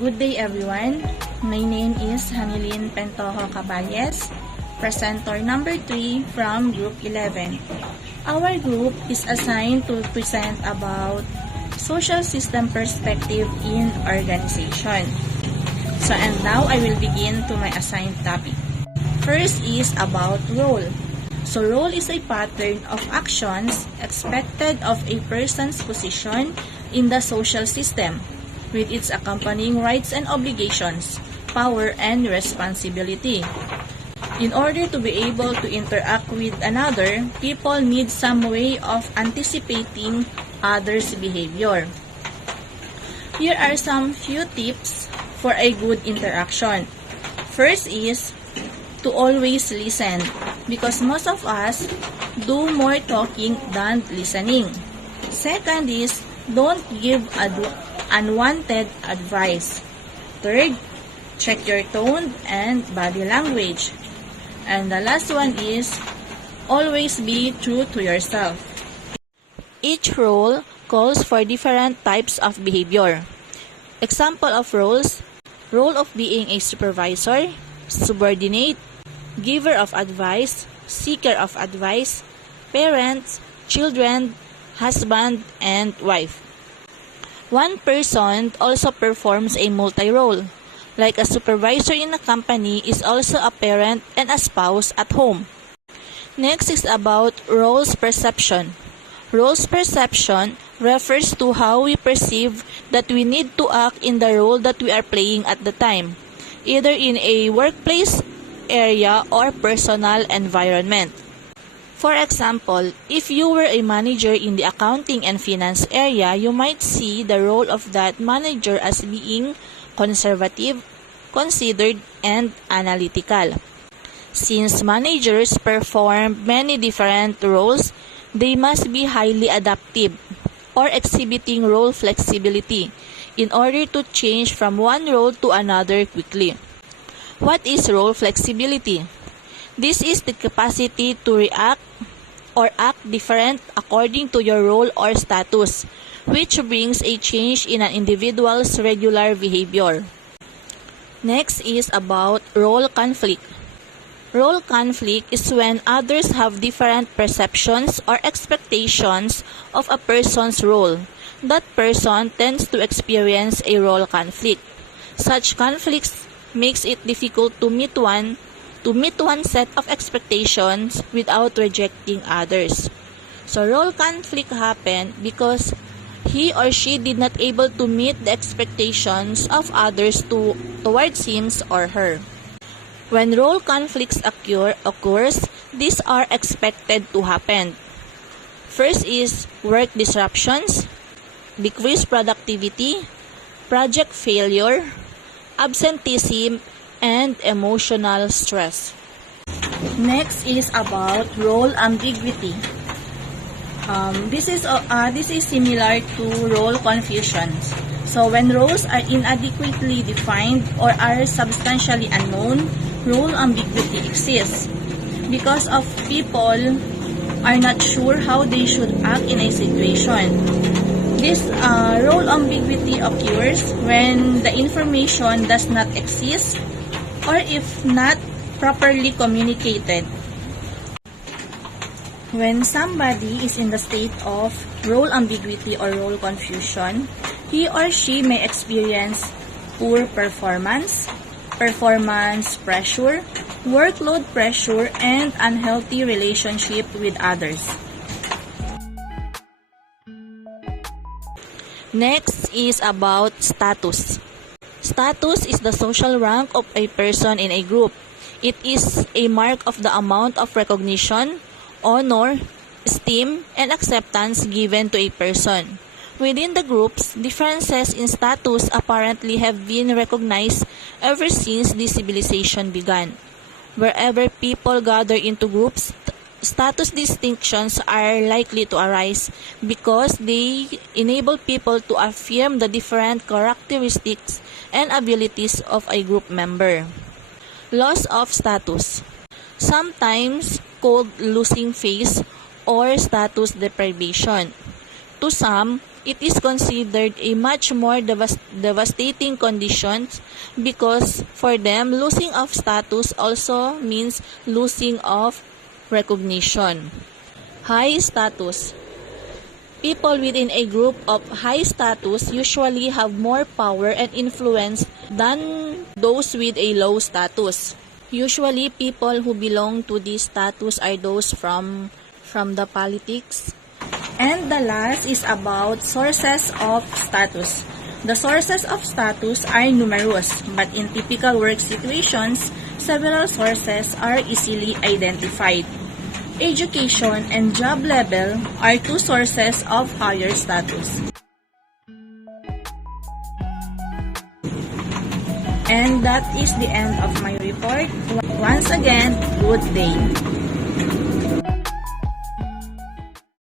Good day everyone. My name is HONELYN PENTOJO presenter number 3 from Group 11. Our group is assigned to present about social system perspective in organization. And now I will begin to my assigned topic. First is about role. Role is a pattern of actions expected of a person's position in the social system, with its accompanying rights and obligations, power and responsibility. In order to be able to interact with another, people need some way of anticipating others' behavior. Here are some few tips for a good interaction. First is to always listen, because most of us do more talking than listening. Second is don't give unwanted advice. Third, check your tone and body language. And the last one is always be true to yourself. Each role calls for different types of behavior. Example of roles: role of being a supervisor, subordinate, giver of advice, seeker of advice, parents, children, husband, and wife. One person also performs a multi-role. Like a supervisor in a company is also a parent and a spouse at home. Next is about roles perception. Roles perception refers to how we perceive that we need to act in the role that we are playing at the time, either in a workplace area or personal environment. For example, if you were a manager in the accounting and finance area, you might see the role of that manager as being conservative, considered, and analytical. Since managers perform many different roles, they must be highly adaptive or exhibiting role flexibility in order to change from one role to another quickly. What is role flexibility? This is the capacity to react or act different according to your role or status, which brings a change in an individual's regular behavior. Next is about role conflict. Role conflict is when others have different perceptions or expectations of a person's role. That person tends to experience a role conflict. Such conflicts makes it difficult to meet one set of expectations without rejecting others. Role conflict happened because he or she did not able to meet the expectations of others towards him or her. When role conflicts occurs, these are expected to happen. First is work disruptions, decreased productivity, project failure, absenteeism, and emotional stress. Next is about role ambiguity. This is similar to role confusions. When roles are inadequately defined or are substantially unknown, role ambiguity exists because of people are not sure how they should act in a situation. This role ambiguity occurs when the information does not exist or if not properly communicated. When somebody is in the state of role ambiguity or role confusion, he or she may experience poor performance pressure, workload pressure, and unhealthy relationship with others. Next is about status. Status is the social rank of a person in a group. It is a mark of the amount of recognition, honor, esteem, and acceptance given to a person. Within the groups, differences in status apparently have been recognized ever since this civilization began. Wherever people gather into groups, status distinctions are likely to arise because they enable people to affirm the different characteristics and abilities of a group member. Loss of status, sometimes called losing face or status deprivation. To some, it is considered a much more devastating condition because for them, losing of status also means losing of recognition. High status. People within a group of high status usually have more power and influence than those with a low status. Usually, people who belong to this status are those from the politics. And the last is about sources of status. The sources of status are numerous, but in typical work situations, several sources are easily identified. Education and job level are two sources of higher status. And that is the end of my report. Once again, good day.